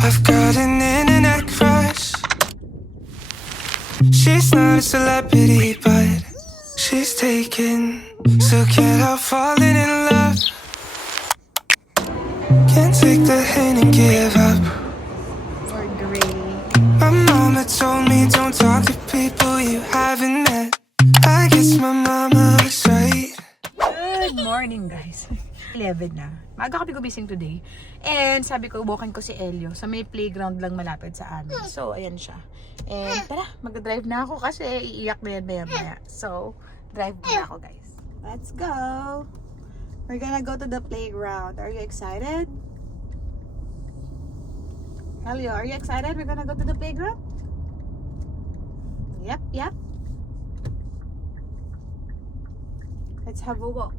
I've got an internet crush. She's not a celebrity, but she's taken. So can't help falling in love. Can't take the hint and give up. Or gray. My mama told me don't talk to people you haven't met. I guess my mama was right. Good morning, guys. 11 na. Maaga kami gumising today. And sabi ko, bukan ko si Elio sa may playground lang malapit sa amin. So, ayan siya. And tara, mag-drive na ako kasi iiyak na yan maya-maya. So, drive na ako, guys. Let's go! We're gonna go to the playground. Are you excited? Elio, are you excited? We're gonna go to the playground? Yep. Let's have a walk.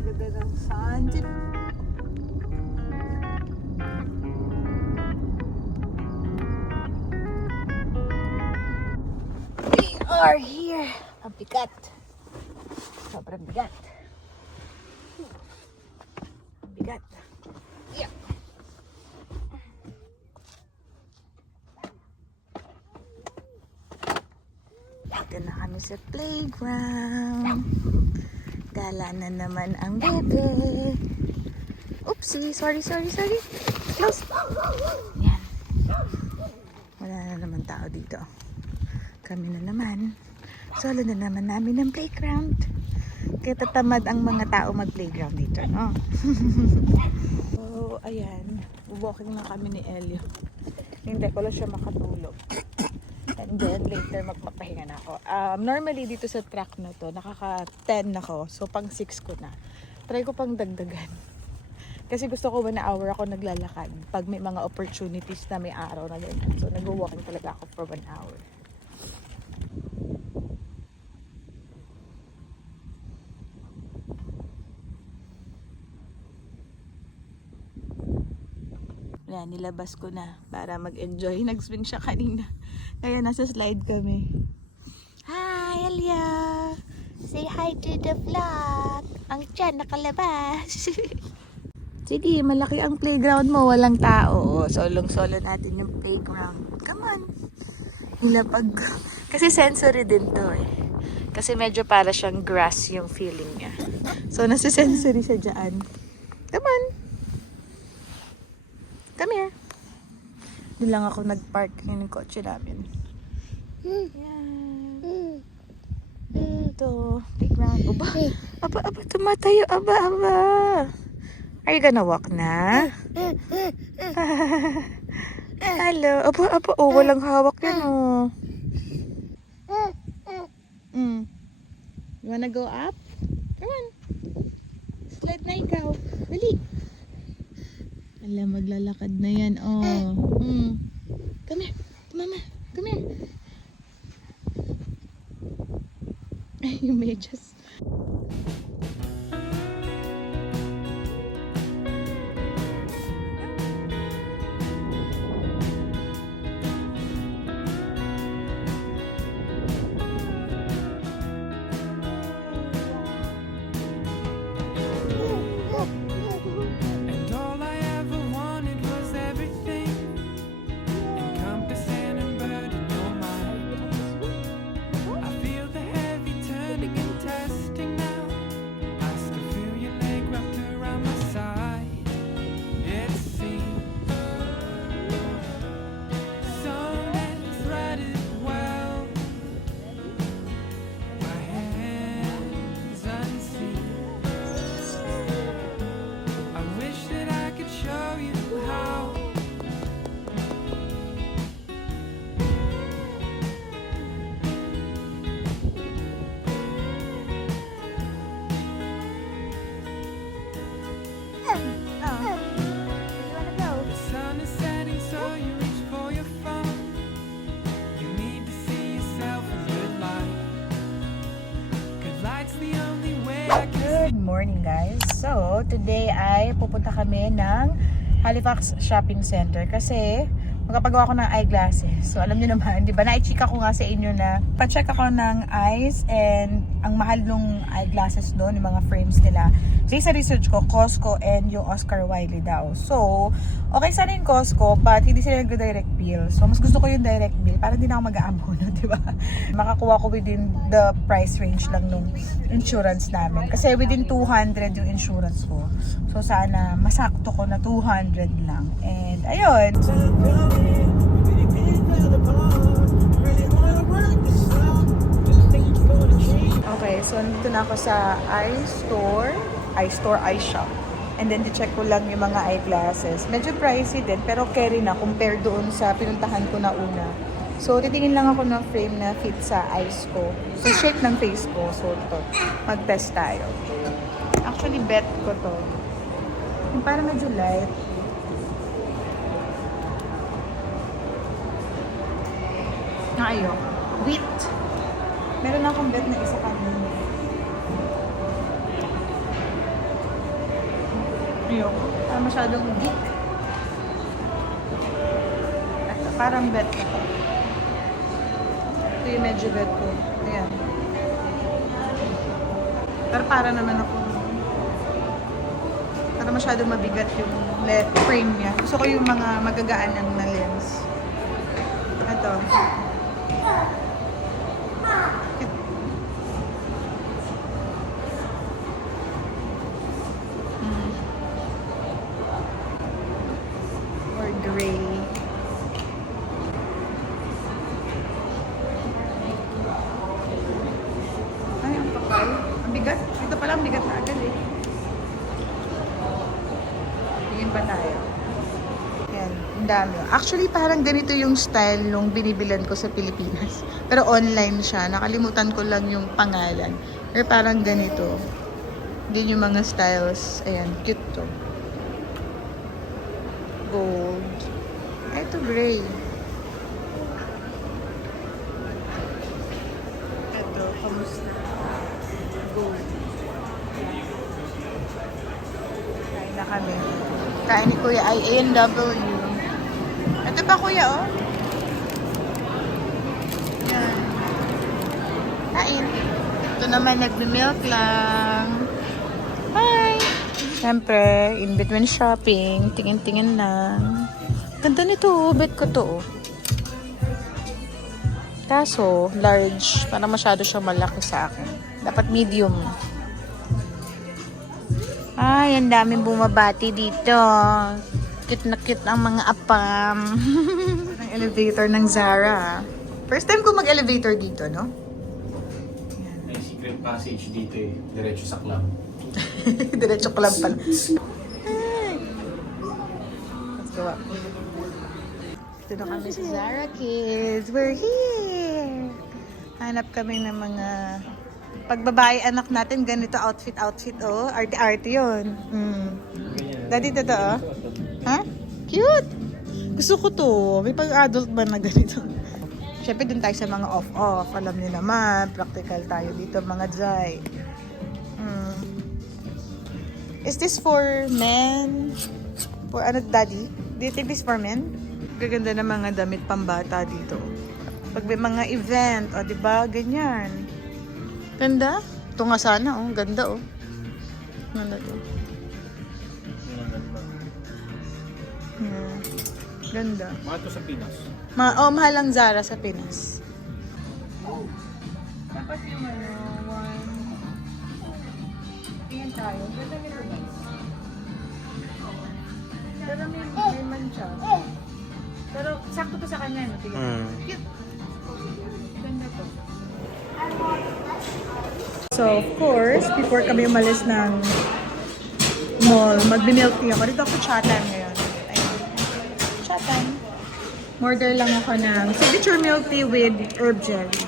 Ganda ng sun. We are here. Ang bigat. Sobrang bigat. Ang bigat. Yeah. Dito na kami sa playground. Gala na naman ang bebe. Oopsie, sorry. Close. Yan. Wala na naman tao dito. Kami na naman. Solo na naman namin ng playground. Kaya tatamad ang mga tao mag-playground dito, no? So, ayan. Walking na kami ni Elio. Hindi ko lang siya makatulog. And then later magpapahinga na ako. Normally dito sa track na to, nakaka-10 ako. So pang 6 ko na. Try ko pang dagdagan. Kasi gusto ko 1 hour ako naglalakad. Pag may mga opportunities na may araw na ganyan. So nag-walking talaga ako for 1 hour. Yan, nilabas ko na para mag-enjoy. Nag-swing siya kanina. Kaya nasa slide kami. Hi, Elia! Say hi to the vlog! Ang tiyan nakalabas! Sige, malaki ang playground mo. Walang tao. Solong-solo natin yung playground. Come on! Nilapag. Kasi sensory din to eh. Kasi medyo para siyang grass yung feeling niya. So, nasa sensory siya dyan. Come on! Come here. Doon lang ako nag-park yung kotse namin. Yan. Ito. Playground. Aba, tumatayo. Aba. Are you gonna walk na? Hello. Aba. Oh, walang hawak yan, oh. You wanna go up? Come on. Slide na ikaw. Dali. Alam, maglalakad na yan, oh. Come here, mama. Come here. Ay, yung medyas. And all I ever wanted was everything encompassing and burden your mind. I feel the heavy turning and testing now. I still feel your leg wrapped around my side. It seems so threaded well. My hands unseen. I wish that I could show you how. The sun is setting, so you reach for your phone. You need to see yourself in good light. Good light's the only way I can. Good morning, guys. So, today ay pupunta kami ng Halifax Shopping Center kasi magpapagawa ako ng eyeglasses. So, alam nyo naman, di ba, na-check ako nga sa inyo na pa-check ako ng eyes and ang mahal nung eyeglasses doon, yung mga frames nila. Based sa research ko, Costco and yung Oscar Wiley daw. So, okay sana yung Costco, but hindi sila nag-direct bill. So, mas gusto ko yung direct bill para hindi na ako mag-aabono, di ba? Makakuha ko within the price range lang nung insurance namin. Kasi within 200 yung insurance ko. So, sana masakto ko na 200 lang. And, ayun. Okay, so nandito na ako sa iShop. And then, di-check ko lang yung mga eyeglasses. Medyo pricey din, pero carry na compare doon sa pinuntahan ko na una. So, titingin lang ako ng frame na fit sa eyes ko. So, shape ng face ko. So, ito. Mag-test tayo. Actually, bet ko to. Yung parang medyo light. Ayo. Wheat. Meron akong bet na isa kanina. Ayun. Parang masyadong weak. Ito, parang bet ko to. Ito yung medyo bet ko. Ayan. Pero para naman ako. Para masyadong mabigat yung frame niya. Gusto ko yung mga magagaan ng na lens. Ito. Or gray. Ay, ang kapal. Ang bigat. Ito pala ang bigat na agad eh. Tingin pa tayo. Yan, ang dami. Actually, parang ganito yung style nung binibilan ko sa Pilipinas. Pero online siya. Nakalimutan ko lang yung pangalan. Pero parang ganito. Din yung mga styles. Ayan, cute to. Gold. Ito, gray. Ito, kamusta? Gold. Kain na kami. Kain ni Kuya ay A&W. Ito pa, Kuya, oh. Yan. Kain. Ito naman, nagme-milk lang. Hi! Siyempre, in between shopping, tingin-tingin lang. Ganda nito, bet ko to. Kaso, large. Parang masyado siya malaki sa akin. Dapat medium. Ay, ang daming bumabati dito. Cute na cute ang mga apam. Ang elevator ng Zara. First time ko mag-elevator dito, no? May secret passage dito eh. Diretso sa club. Diretso club pala. Ay. Let's go up. Dito na kami sa Zara Kids. We're here! Hanap kami ng mga pagbabae anak natin. Ganito outfit, oh. Arte-arte yun. Dati ito, oh. Ha? Cute! Gusto ko to. May pag-adult ba na ganito? Siyempre, dun tayo sa mga off-off. Alam niyo naman, practical tayo dito, mga Jai. Is this for men? For ano, daddy? Do you think this for men? Gaganda ng mga damit pambata dito. Pag may mga event, o diba, ganyan. Ganda? Ito nga sana, oh. Ganda, oh. Ganda to. Yeah. Ganda. Mga to sa Pinas. Mahal ang Zara sa Pinas. Dapat yung one... Tingin tayo. Ganda nito ba? Pero may mancha. Pero sakto to sa kanya, no? Tingin. Cute. Ganda to. So, of course, before kami umalis ng mall, mag-milk tea ako. Dito ako Chatan ngayon. Ayun. Chatan. Order lang ako ng signature milk tea with herb jelly.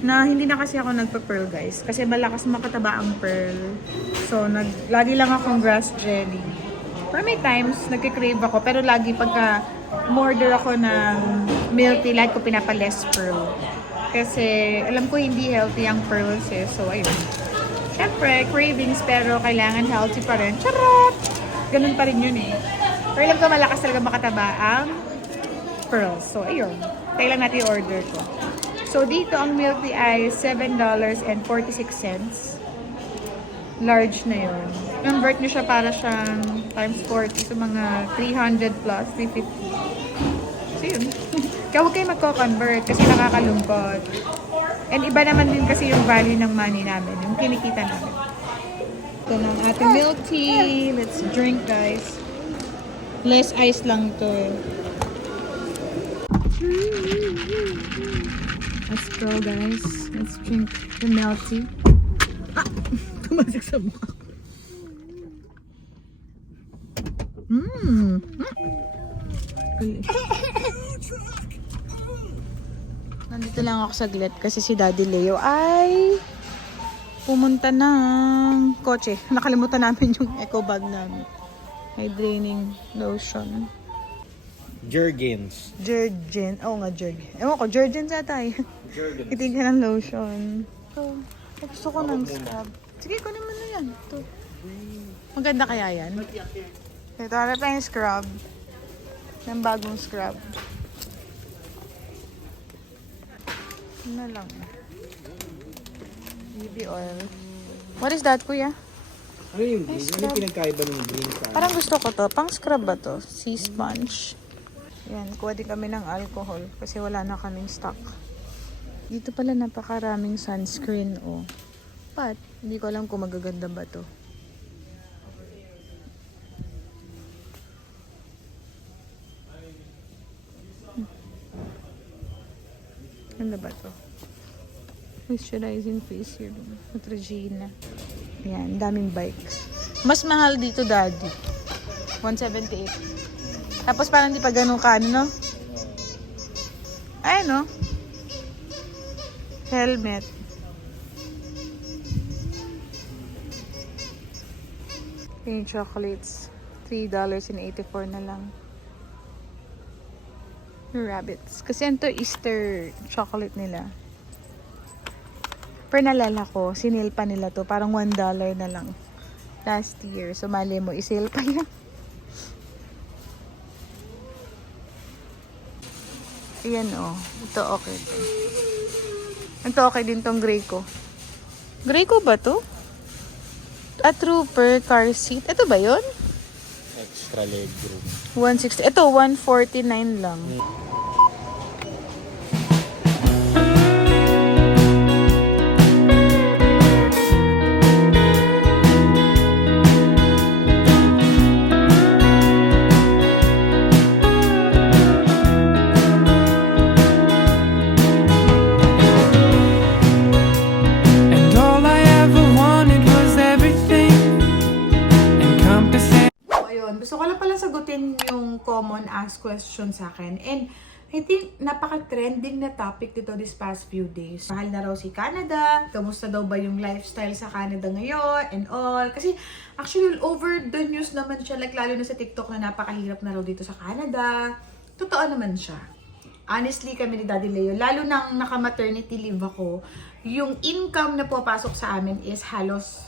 Na hindi na kasi ako nagpa-pearl, guys. Kasi malakas makataba ang pearl. So, lagi lang akong grass jelly. Pero may times, nagkikrave ako. Pero lagi pagka order ako ng milk tea, like ko pinapa-less pearl. Kasi alam ko hindi healthy ang pearls eh. So, ayun. Siyempre, cravings pero kailangan healthy pa rin. Charot! Ganun pa rin yun eh. Pero alam ko malakas talaga makataba ang pearls. So, ayun. Tayo lang natin yung order ko. So, dito ang milk tea ay $7.46. Large na yun. Convert nyo siya para siyang times 40. So, mga 300 plus, 350. So, yun. Kaya huwag kayo magko-convert kasi nakakalungkot. And iba naman din kasi yung value ng money namin, yung kinikita namin. Ito na ang ating milk tea. Let's drink, guys. Less ice lang to eh. Let's go, guys. Let's drink the milk tea. Ah! Tumasik sa mukha. Nandito lang ako saglit kasi si Daddy Leo ay pumunta ng kotse. Nakalimutan namin yung eco bag namin. Hydrating lotion. Jergens. Jergen. Oo nga, Jergen. Ewan ko, Jergen sa tayo. Jergens. Itig ka ng lotion. So, gusto ko ng scrub. Sige, kunin mo na yan. Ito. Maganda kaya yan? Ito, harap na yung scrub. Ng bagong scrub. Ano lang. BB oil. What is that, kuya? Ano yung green? Ano yung pinagkaiba ng green sa... Parang gusto ko to. Pang scrub ba to? Sea sponge. Yan, kuha din kami ng alcohol kasi wala na kaming stock. Dito pala napakaraming sunscreen, oh. But, hindi ko alam kung magaganda ba to. Ano ba to? Moisturizing face serum. Neutrogena. Ayan, daming bikes. Mas mahal dito, Daddy. 178. Tapos parang di pa ganun ka, ano, no? Ay, no? Helmet. Yung chocolates. $3.84 na lang. Rabbits. Kasi ito Easter chocolate nila. Pero nalala ko, sinil pa nila to. Parang $1 na lang. Last year. So, mali mo, isil pa yan. Ayan, oh. Ito okay to. Ito okay din tong gray ko. Gray ko ba to? A Trooper car seat. Ito ba yun? Extra legroom. 160. Ito, 149 lang. And all I ever wanted was everything encompassing. Ayun, gusto ko lang pala sagutin yung common asked question sa akin. And I think napaka-trending na topic dito this past few days. Mahal na raw si Canada. Kamusta daw ba yung lifestyle sa Canada ngayon and all. Kasi actually over the news naman siya. Like lalo na sa TikTok na napakahirap na raw dito sa Canada. Totoo naman siya. Honestly kami ni Daddy Leo, lalo nang naka-maternity leave ako, yung income na pupasok sa amin is halos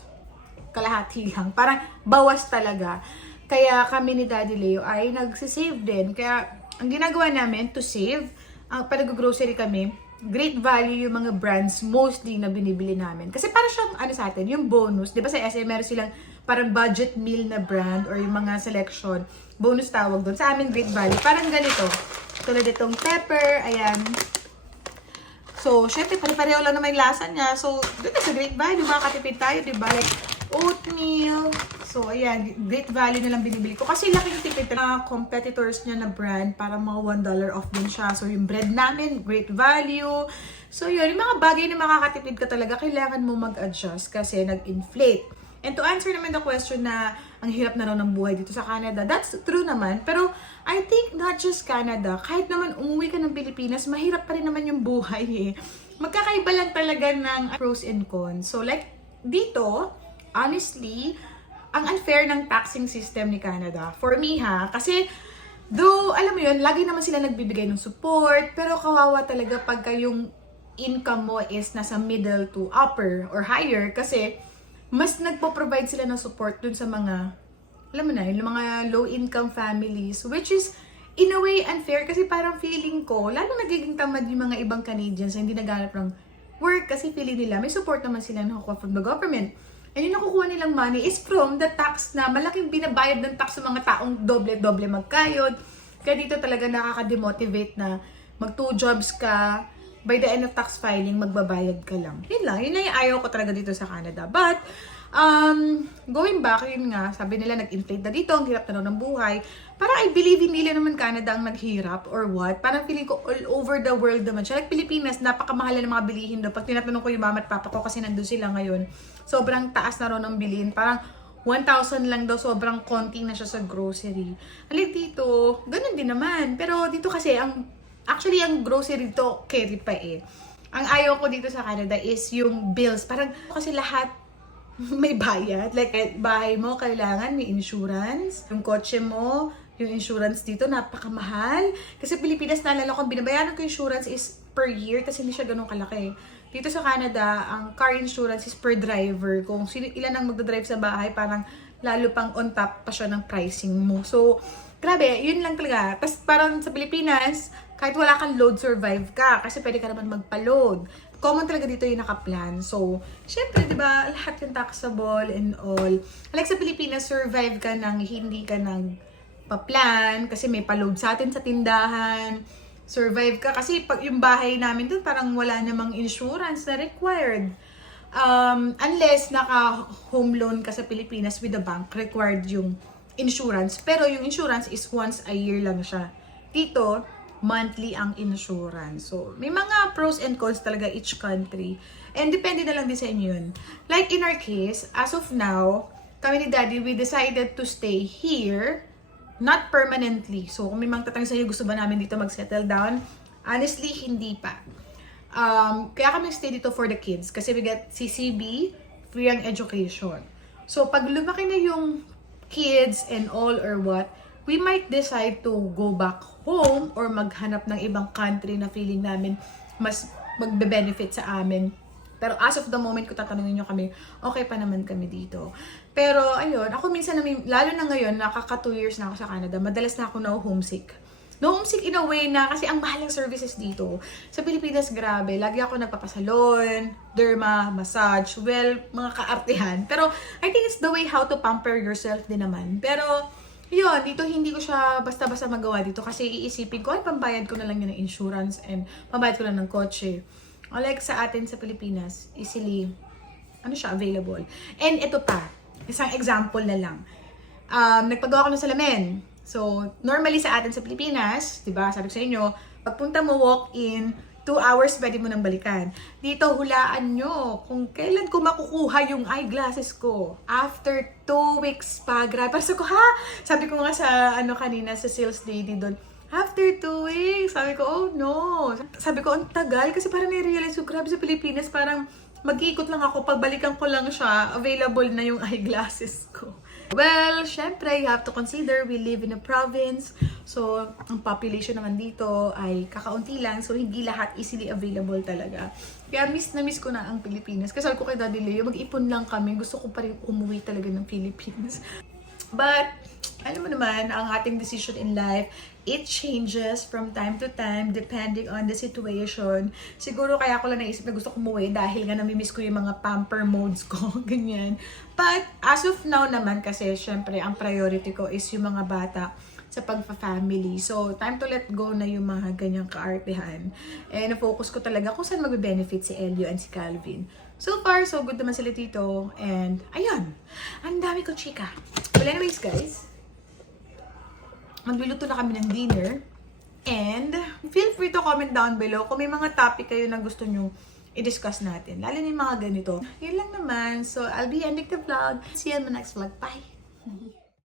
kalahati lang. Parang bawas talaga. Kaya kami ni Daddy Leo ay nagsisave din. Kaya ang ginagawa namin to save, pag nag-grocery kami, great value yung mga brands mostly na binibili namin. Kasi para siyang ano sa atin, yung bonus. Di ba sa SM meron silang parang budget meal na brand or yung mga selection. Bonus tawag doon. Sa amin, great value. Parang ganito. Tulad itong pepper. Ayan. So, syempre, pare-pareho lang naman yung lasa niya. So, doon sa great value. Makakatipid tayo, di ba? Like, oatmeal. So, ayan. Great value na lang binibili ko. Kasi laking tipid na competitors niya na brand. Parang mga $1 off din siya. So, yung bread namin, great value. So, yun. Yung mga bagay na makakatipid ka talaga, kailangan mo mag-adjust kasi nag-inflate. And to answer naman the question na ang hirap na raw ng buhay dito sa Canada, that's true naman. Pero I think not just Canada, kahit naman umuwi ka ng Pilipinas, mahirap pa rin naman yung buhay eh. Magkakaiba lang talaga ng pros and cons. So like dito, honestly, ang unfair ng taxing system ni Canada. For me ha, kasi though, alam mo yun, lagi naman sila nagbibigay ng support, pero kawawa talaga pagka yung income mo is nasa middle to upper or higher kasi mas nagpo-provide sila ng support dun sa mga, alam mo na, yung mga low-income families, which is in a way, unfair kasi parang feeling ko, lalo nagiging tamad yung mga ibang Canadians na hindi naghanap ng work kasi feeling nila, may support naman sila nakukuha from the government. And yung nakukuha nilang money is from the tax na malaking binabayad ng tax sa mga taong doble-doble magkayod. Kaya dito talaga nakaka-demotivate na mag 2 jobs ka, by the end of tax filing, magbabayad ka lang. Yun lang yung ayaw ko talaga dito sa Canada. But, going back, yun nga, sabi nila nag-inflate na dito, ang hirap na daw ng buhay. Parang I believe hindi naman Canada ang naghirap or what. Parang feeling ko all over the world naman siya. Like Pilipinas, napakamahal na ng mga bilihin daw. Pag tinatanong ko yung mama at papa ko kasi nandun sila ngayon, sobrang taas na raw ng bilihin. Parang 1,000 lang daw, sobrang konti na siya sa grocery. Alin dito, ganun din naman. Pero dito kasi, actually, ang grocery dito, carry pa eh. Ang ayaw ko dito sa Canada is yung bills. Parang kasi lahat may bayad. Like, bahay mo, kailangan may insurance. Yung kotse mo, yung insurance dito, napakamahal. Kasi Pilipinas, naalala ko, binabayaran ko insurance is per year, kasi hindi siya ganun kalaki. Dito sa Canada, ang car insurance is per driver. Kung ilan ang magdadrive sa bahay, parang lalo pang on top pa siya ng pricing mo. So, grabe, yun lang talaga. Tapos parang sa Pilipinas, kahit wala kang load, survive ka. Kasi pwede ka naman magpa-load. Common talaga dito yung nakaplan. So, syempre, di ba, lahat yung taxable and all. Like sa Pilipinas, survive ka nang hindi ka nang pa-plan kasi may pa-load sa atin sa tindahan. Survive ka kasi pag yung bahay namin doon parang wala namang insurance na required. Unless naka-home loan ka sa Pilipinas with the bank, required yung insurance. Pero yung insurance is once a year lang siya. Dito, monthly ang insurance. So, may mga pros and cons talaga each country. And depende na lang din sa inyo yun. Like in our case, as of now, kami ni Daddy, we decided to stay here, not permanently. So, kung may mga tatanong sa inyo, gusto ba namin dito mag-settle down? Honestly, hindi pa. Kaya kami stay dito for the kids. Kasi we get CCB, free ang education. So, pag lumaki na yung kids and all or what, we might decide to go back home or maghanap ng ibang country na feeling namin mas magbe-benefit sa amin. Pero as of the moment, kung tatanungin nyo kami, okay pa naman kami dito. Pero ayun, ako minsan, lalo na ngayon, nakaka 2 years na ako sa Canada, madalas na ako na-homesick. No-homesick in a way na kasi ang mahal ng services dito. Sa Pilipinas, grabe. Lagi ako nagpapasalon, derma, massage, well, mga kaartehan. Pero I think it's the way how to pamper yourself din naman. Pero yun, dito hindi ko siya basta-basta magawa dito kasi iisipin ko, ay pambayad ko na lang yun ng insurance and pambayad ko lang ng kotse. Like sa atin sa Pilipinas, easily, available. And ito pa, isang example na lang. Nagpagawa ko ng salamin. So, normally sa atin sa Pilipinas, diba, sabi ko sa inyo, pagpunta mo walk-in, 2 hours pwede mo nang balikan. Dito, hulaan nyo kung kailan ko makukuha yung eyeglasses ko. After 2 weeks pa, grabe. Parang ko, ha? Sabi ko nga sa, kanina, sa sales lady doon, after 2 weeks, sabi ko, oh no. Sabi ko, ang tagal, kasi parang nai-realize ko, grabe sa Pilipinas, parang mag-iikot lang ako, pagbalikan ko lang siya, available na yung eyeglasses ko. Well, syempre, you have to consider, we live in a province. So, ang population naman dito ay kakaunti lang. So, hindi lahat easily available talaga. Kaya miss na miss ko na ang Pilipinas. Kasi sabi ko kay Daddy Leo, mag-ipon lang kami. Gusto ko pa rin umuwi talaga ng Philippines. But, alam mo naman, ang ating decision in life, it changes from time to time depending on the situation. Siguro kaya ko lang naisip na gusto ko umuwi dahil nga namimiss ko yung mga pamper modes ko, ganyan. But as of now naman kasi syempre ang priority ko is yung mga bata sa pagpa-family. So time to let go na yung mga ganyang kaartehan. And na-focus ko talaga kung saan mag-benefit si Elio and si Calvin. So far, so good naman sila dito. And ayun, ang dami ko chika. Well anyways guys, magluluto na kami ng dinner. And feel free to comment down below kung may mga topic kayo na gusto nyo i-discuss natin. Lalo na yung mga ganito. Yun lang naman. So, I'll be ending the vlog. See you in my next vlog. Bye!